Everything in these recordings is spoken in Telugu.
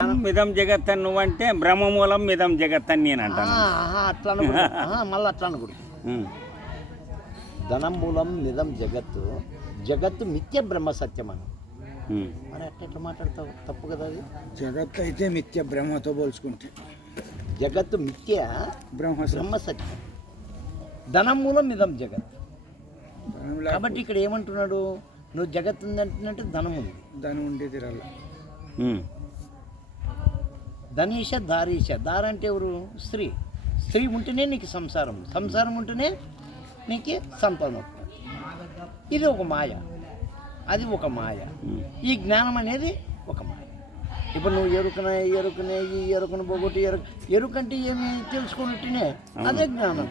మిదం జగత్ అని నువ్వంటే బ్రహ్మమూలం మిదం జగత్ అని నేను అంటాను. అట్లా మళ్ళీ అట్లా అనకూడదు. ధనం మూలం నిజం జగత్తు, జగత్తు మిథ్య బ్రహ్మ సత్యం అని. మరి ఎట్లా మాట్లాడతావు? తప్పు కదా అది. జగత్తు అయితే మిథ్య బ్రహ్మతో పోల్చుకుంటే జగత్తు మిథ్య బ్రహ్మ సత్యం, ధనం మూలం నిజం జగత్. కాబట్టి ఇక్కడ ఏమంటున్నాడు, నువ్వు జగత్తు ఉంది అంటున్నట్టు ధనం ఉంది. ధనం ఉండేది రాల. ధనీష దారీష. దార అంటే ఎవరు? స్త్రీ. స్త్రీ ఉంటేనే నీకు సంసారం, సంసారం ఉంటేనే నీకు సంతానం. ఇది ఒక మాయ, అది ఒక మాయ. ఈ జ్ఞానం అనేది ఒక మాయ. ఇప్పుడు నువ్వు ఎరుకనే ఈ ఎరుకను పోగొట్టి ఎరుకంటే ఏమి తెలుసుకున్నట్టునే అదే జ్ఞానం.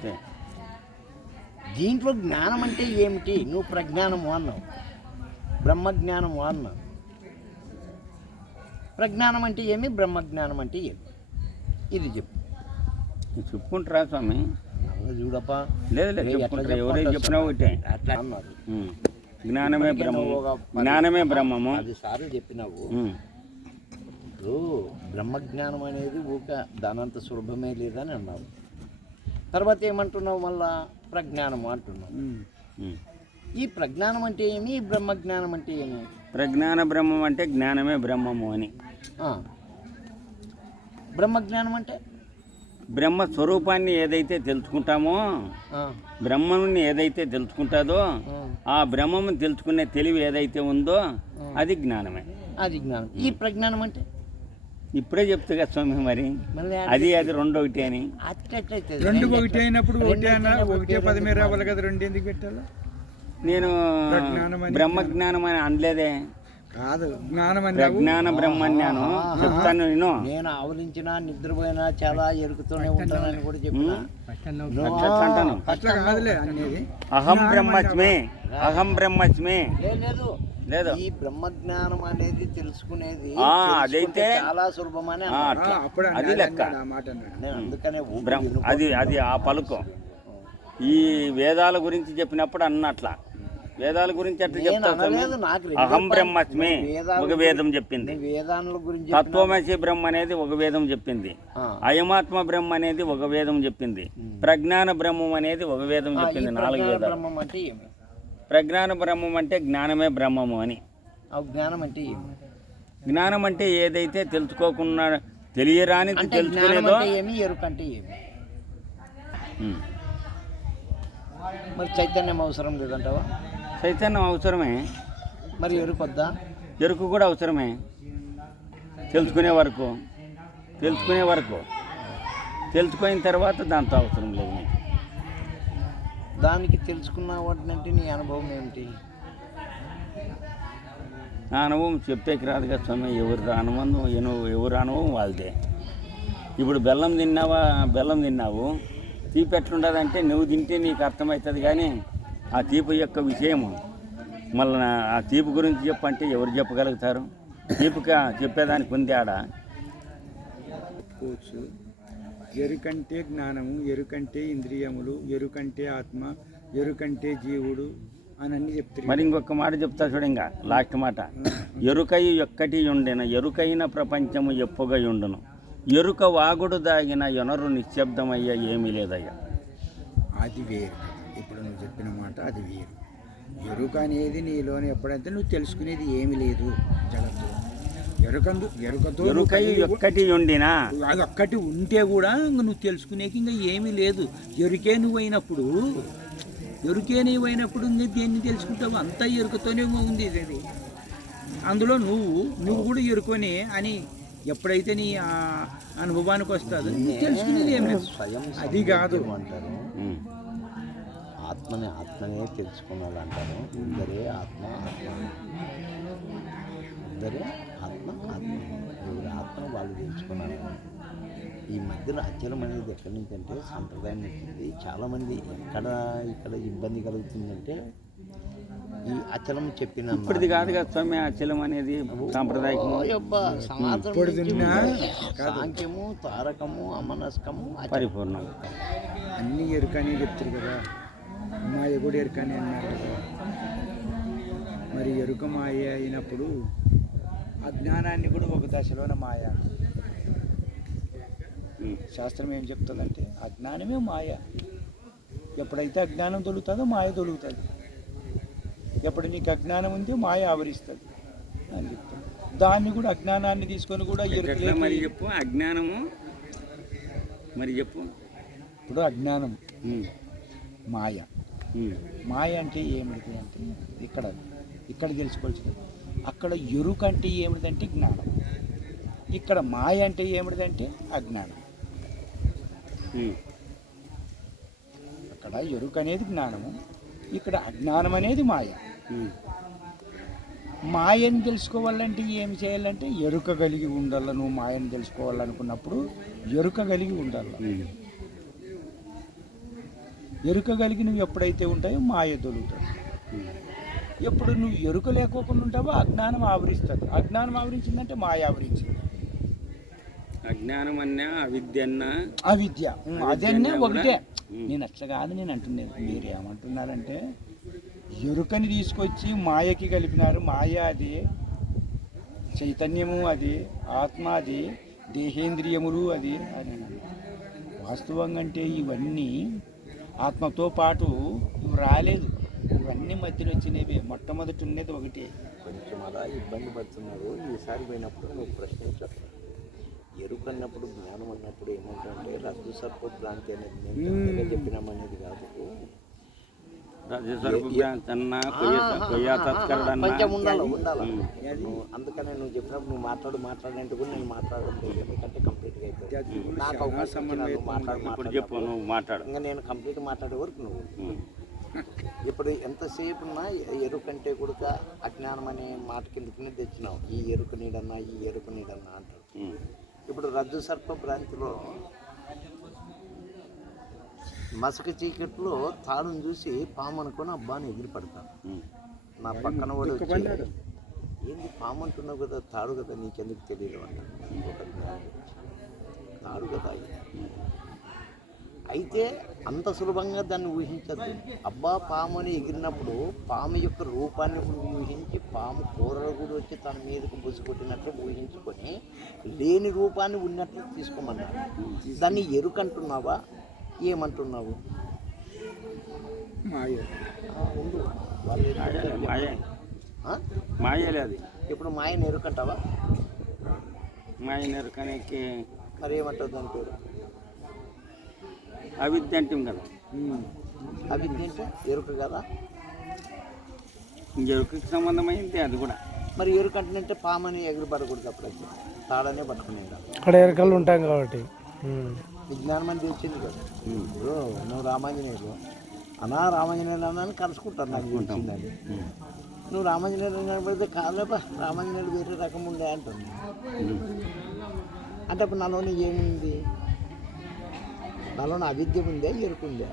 దీంట్లో జ్ఞానం అంటే ఏమిటి? నువ్వు ప్రజ్ఞానము అన్నావు, బ్రహ్మజ్ఞానము అన్నావు. ప్రజ్ఞానం అంటే ఏమి, బ్రహ్మజ్ఞానం అంటే ఏమి? ఇది చెప్పు. చెప్పుకుంటారా స్వామి? చూడప్పా. లేదు ఎవరైతే చెప్పినా ఒకటే అట్లా అన్నారు. జ్ఞానమే బ్రహ్మము, జ్ఞానమే బ్రహ్మము. 10 సార్లు చెప్పినావు. ఇప్పుడు బ్రహ్మజ్ఞానం అనేది ఊక దానంత సులభమే లేదని అన్నావు. తర్వాత ఏమంటున్నావు? మళ్ళా ప్రజ్ఞానము అంటున్నావు. ఈ ప్రజ్ఞానం అంటే ఏమి, ఈ బ్రహ్మజ్ఞానం అంటే ఏమి? ప్రజ్ఞాన బ్రహ్మం అంటే జ్ఞానమే బ్రహ్మము అని. బ్రహ్మజ్ఞానం అంటే బ్రహ్మ స్వరూపాన్ని ఏదైతే తెలుసుకుంటామో, బ్రహ్మని ఏదైతే తెలుసుకుంటాదో, ఆ బ్రహ్మను తెలుసుకునే తెలివి ఏదైతే ఉందో అది జ్ఞానమే. అది జ్ఞానం. ఈ ప్రజ్ఞానం అంటే ఇప్పుడే చెప్తా కదా స్వామి. మరి అది రెండు ఒకటి అని. రెండు ఒకటి అయినప్పుడు ఒకటే అన్నా, ఒకటే పదమే రావాలి కదా, రెండు ఎందుకు పెట్టాలి? నేను బ్రహ్మజ్ఞానం అని అనలేదే. కాదు, జ్ఞానం ప్రజ్ఞాన బ్రహ్మజ్ఞానం చెప్తాను. నేను ఆవలించినా నిద్రపోయినా చాలా ఎరుకుతూనే ఉంటానని కూడా చెప్పిన. అట్లా కాదులే అనేది. అహం బ్రహ్మస్మి, అహం బ్రహ్మస్మి. లేదు, ఈ బ్రహ్మజ్ఞానం అనేది తెలుసుకునేది అదైతే చాలా సులభమని అది లెక్క. అందుకనే అది ఆ పలుకు. ఈ వేదాల గురించి చెప్పినప్పుడు అన్నట్ల. వేదాల గురించి అట్లా చెప్తాను. అహం బ్రహ్మస్మి ఒక వేదం చెప్పింది. వేదాల గురించి తత్వమసి బ్రహ్మ అనేది ఒక వేదం చెప్పింది. అయమాత్మ బ్రహ్మ అనేది ఒక వేదం చెప్పింది. ప్రజ్ఞాన బ్రహ్మం అనేది ఒక వేదం చెప్పింది. 4 వేదాలు. ప్రజ్ఞాన బ్రహ్మం అంటే జ్ఞానమే బ్రహ్మము అని. జ్ఞానం అంటే జ్ఞానం అంటే ఏదైతే తెలుసుకోకుండా తెలియరానిది తెలుసుకునేదో. ఎరుకంటే ఏమి? మరి చైతన్యం అవసరం లేదంటావా? చైతన్యం అవసరమే. మరి ఎరుకొద్దా? ఎరుకు కూడా అవసరమే. తెలుసుకునే వరకు తెలుసుకున్న తర్వాత దాంతో అవసరం లేదు. దానికి తెలుసుకున్న వాటినంటే నీ అనుభవం ఏమిటి? నా అనుభవం చెప్పేకి రాదు కదా స్వామి. ఎవరి అనుభవం వాళ్ళదే. ఇప్పుడు బెల్లం తిన్నావు, తీపి ఎట్లుంటుందంటే నువ్వు తింటే నీకు అర్థమవుతుంది. కానీ ఆ తీపి యొక్క విషయము మళ్ళీ ఆ తీపి గురించి చెప్పంటే ఎవరు చెప్పగలుగుతారు? తీపిగా చెప్పేదానికి ఉంది ఆడ. ఎరుకంటే జ్ఞానము, ఎరుకంటే ఇంద్రియములు, ఎరుకంటే ఆత్మ, ఎరుకంటే జీవుడు అని అన్ని చెప్తారు. మరి ఇంకొక మాట చెప్తా చూడ, ఇంకా లాస్ట్ మాట. ఎరుకయి ఒక్కటి ఉండెన, ఎరుకైన ప్రపంచము ఎప్పుగా ఉండును, ఎరుక వాగుడు దాగిన ఎనరు నిశ్శబ్దమయ్యా ఏమీ లేదయ్యా. అది వేరు. ఇప్పుడు నువ్వు చెప్పిన మాట అది వేరు. ఎరుక అనేది నీలోనే ఎప్పుడైతే నువ్వు తెలుసుకునేది ఏమీ లేదు జగత్తులో. ఎరుకతో ఒక్కటి ఉండినా, అది ఒక్కటి ఉంటే కూడా నువ్వు తెలుసుకునేకి ఇంకా ఏమీ లేదు. ఎరుకే నువ్వైనప్పుడు ఇంకా దేన్ని తెలుసుకుంటావు? అంతా ఎరుకతోనే ఉంది. ఇది అందులో నువ్వు కూడా ఎరుకొని అని ఎప్పుడైతే నీ అనుభవానికి వస్తుందో తెలుసుకునేది ఏమి లేదు. అది కాదు అంటారు. ఆత్మనే తెలుసుకోవాలంటారు. ఇద్దరే ఆత్మ. ఎవరి ఆత్మ వాళ్ళు తెలుసుకున్నారు. ఈ మధ్యలో అచలం అనేది ఎక్కడి నుంచి అంటే సంప్రదాయం వచ్చింది. చాలామంది ఇక్కడ ఇబ్బంది కలుగుతుందంటే ఈ అచలం చెప్పిన ఇప్పటిది కాదు కదా స్వామి. అచలం అనేది సాంప్రదాయం. సాంఖ్యము, తారకము, అమనస్కము, పరిపూర్ణం అన్ని ఎరుకనే చెప్తారు కదా. మాయ కూడా ఎరుకనే అన్నారు కదా. మరి ఎరుక మాయ అయినప్పుడు అజ్ఞానాన్ని కూడా ఒక దశలోనే మాయ. ఉమ్. శాస్త్రం ఏం చెప్తుందంటే అజ్ఞానమే మాయ. ఎప్పుడైతే అజ్ఞానం తొలుగుతుందో మాయ తొలుగుతుంది. ఎప్పుడు నీకు అజ్ఞానం ఉంది మాయ ఆవరిస్తుంది అని చెప్తాను. దాన్ని కూడా అజ్ఞానాన్ని తీసుకొని కూడా ఎట్లా మరి చెప్పు అజ్ఞానము మరి చెప్పు. ఇప్పుడు అజ్ఞానం ఉమ్. మాయ. ఉమ్. మాయ అంటే ఏమిటి అంటే ఇక్కడ తెలుసుకోవాల్సింది. అక్కడ ఎరుక అంటే ఏమిటంటే జ్ఞానం. ఇక్కడ మాయ అంటే ఏమిటంటే అజ్ఞానం. ఉమ్. అక్కడ ఎరుక అనేది జ్ఞానము, ఇక్కడ అజ్ఞానం అనేది మాయ. ఉమ్. మాయను తెలుసుకోవాలంటే ఏం చేయాలంటే ఎరుక కలిగి ఉండాలి. నువ్వు మాయను తెలుసుకోవాలనుకున్నప్పుడు ఎరుక కలిగి ఉండాలి. ఉమ్. ఎరుక కలిగి నువ్వు ఎప్పుడైతే ఉంటాయో మాయ దొరుకుతుంది. ఉమ్. ఎప్పుడు నువ్వు ఎరుక లేకోకుండా ఉంటావో అజ్ఞానం ఆవరిస్తుంది. అజ్ఞానం ఆవరించిందంటే మాయ ఆవరించింది. అజ్ఞానం అన్నా అవిద్య అన్నా అవిద్య అదన్నా ఒకటే. ఉమ్. నేను అట్లా కాదు నేను అంటున్నాను. మీరు ఏమంటున్నారంటే ఎరుకని తీసుకొచ్చి మాయకి కలిపినారు. మాయ అది, చైతన్యము అది, ఆత్మ అది, దేహేంద్రియములు అది అని అన్నారు. వాస్తవంగా అంటే ఇవన్నీ ఆత్మతో పాటు ఇవి రాలేదు. ఇవన్నీ మధ్యన వచ్చినవి. మొట్టమొదటి ఉన్నది ఒకటే. కొంచెం అలా ఇబ్బంది పడుతున్నారు. ఈసారి పోయినప్పుడు నువ్వు ప్రశ్నించావు. ఎరుకన్నప్పుడు జ్ఞానం అన్నప్పుడు ఏమంటే రద్దు సర్ప భ్రాంతి అనేది నేను చెప్పినామనేది కాదు. కొంచెం ఉండాలి. అందుకనే నువ్వు చెప్పినప్పుడు నువ్వు మాట్లాడినట్టు కూడా నేను మాట్లాడడం లేదు. ఎందుకంటే కంప్లీట్గా అయిపోయింది. నాకు అవకాశం మాట్లాడు. ఇంకా నేను కంప్లీట్ మాట్లాడే వరకు నువ్వు ఇప్పుడు ఎంతసేపు ఉన్నా ఎరుకంటే కూడా అజ్ఞానం అనే మాట కిందకి తెచ్చినావు. ఈ ఎరుకు నీడన్నా ఈ ఎరుకు నీడన్నా అంటారు. ఇప్పుడు రజ్జు సర్ప భ్రాంతిలో మసక చీకట్లో తాడును చూసి పాము అనుకొని అబ్బాని ఎగిరి పడతాను. నా పక్కన వాడు వచ్చి ఏంది పాము అంటున్నావు కదా, తాడు కదా, నీకెందుకు తెలియదు అంట. ఇంకొక తాడు కదా. అయితే అంత సులభంగా దాన్ని ఊహించద్దు. అబ్బా పాము అని ఎగిరినప్పుడు పాము యొక్క రూపాన్ని ఊహించి పాము కూరలు కూడా వచ్చి తన మీదకు బుసుకొట్టినట్లు ఊహించుకొని లేని రూపాన్ని ఉన్నట్లు తీసుకోమన్నారు. దాన్ని ఎరుకంటున్నావా ఏమంటున్నావు? ఉండు మాయలే అది. ఇప్పుడు మాయను ఎరుకంటావా? మాయను ఎరుకనికి మరి ఏమంటావు దాని పేరు? అవిద్య అంటాం కదా. అవిద్య అంటే ఎరుక కదా. ఎరుకకి సంబంధమైంది అది కూడా. మరి ఎరుకంటే పామని ఎగురు పడకూడదు. అప్పుడైతే తాడనే పట్టుకునేది. అక్కడ ఎరుకలు ఉంటాం కాబట్టి విజ్ఞానం అని తెలిసింది కదా. ఇప్పుడు నువ్వు రామాంజనేయుడు అన్నా రామాంజనేయుడు అన్నా అని కలుసుకుంటారు. నాకు తెలిసిందని నువ్వు రామాంజనేయుడు కనబడితే కాదులేపా రామాంజనేయుడు వేరే రకం ఉండే అంటుంది. అంటే అప్పుడు నాలోని ఏముంది? నాలోని అవిద్య ఉందే ఎరుకుందే?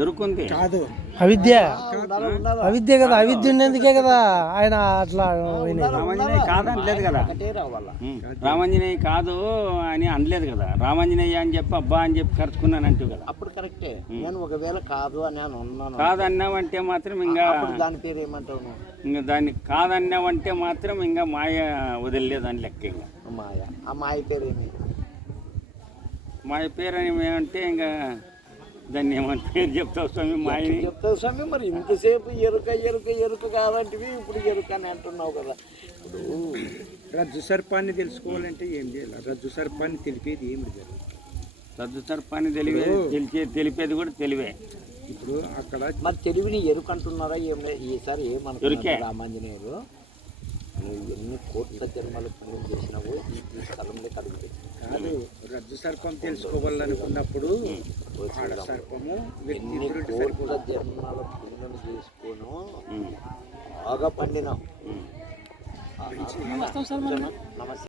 ఎరుకుంది కాదు, అవిద్య. అవిద్య కదా, అవిద్య ఉండేందుకే కదా ఆయన అట్లా. రామాంజనేయ కాదు అనలేదు కదా. ఒకటే రావాలా? రామాంజనేయ కాదు అని అనలేదు కదా. రామాంజనేయ అని చెప్పి అబ్బా అని చెప్పి కరుచుకున్నాను అంటూ కదా. అప్పుడు కరెక్టే. నేను ఒకవేళ కాదు అని అన్నాను. కాదన్నావంటే మాత్రం ఇంకా దాని పేరు ఏమంటావు నువ్వు? ఇంకా దాన్ని కాదన్నావంటే మాత్రం ఇంకా మాయ వదిలేదు అని లెక్క. ఇంకా మాయ. ఆ మాయ పేరు ఏమి? మాయ పేరు అని ఏమంటే ఇంకా దాన్ని ఏమని పేరు చెప్తావు స్వామి? మాయని చెప్తావు స్వామి. మరి ఇంతసేపు ఎరుక ఎరుక ఎరుక కాదంటివి ఇప్పుడు ఎరుక అని అంటున్నావు కదా. ఇప్పుడు రజ్జు సర్పాన్ని తెలుసుకోవాలంటే ఏం చేయాలి? రజ్జు సర్పాన్ని తెలిపేది ఏమిటి? రజ్జు సర్పాన్ని తెలిపేది కూడా తెలివే. ఇప్పుడు అక్కడ మరి తెలివిని ఎరుక అంటున్నారా? ఏం ఈసారి ఏమనుకున్నారు రామాంజనేయులు? నువ్వు ఎన్ని కోట్ల జన్మలు పుణ్యం చేసినావో ఈ స్థలంలో కడుగుతాయి కాదు. రజ్జు సర్పం తెలుసుకోవాలనుకున్నప్పుడు సర్పము ఎన్ని కోట్ల జన్మల పుణ్యం చేసుకోను బాగా పండినావు. నమస్తే.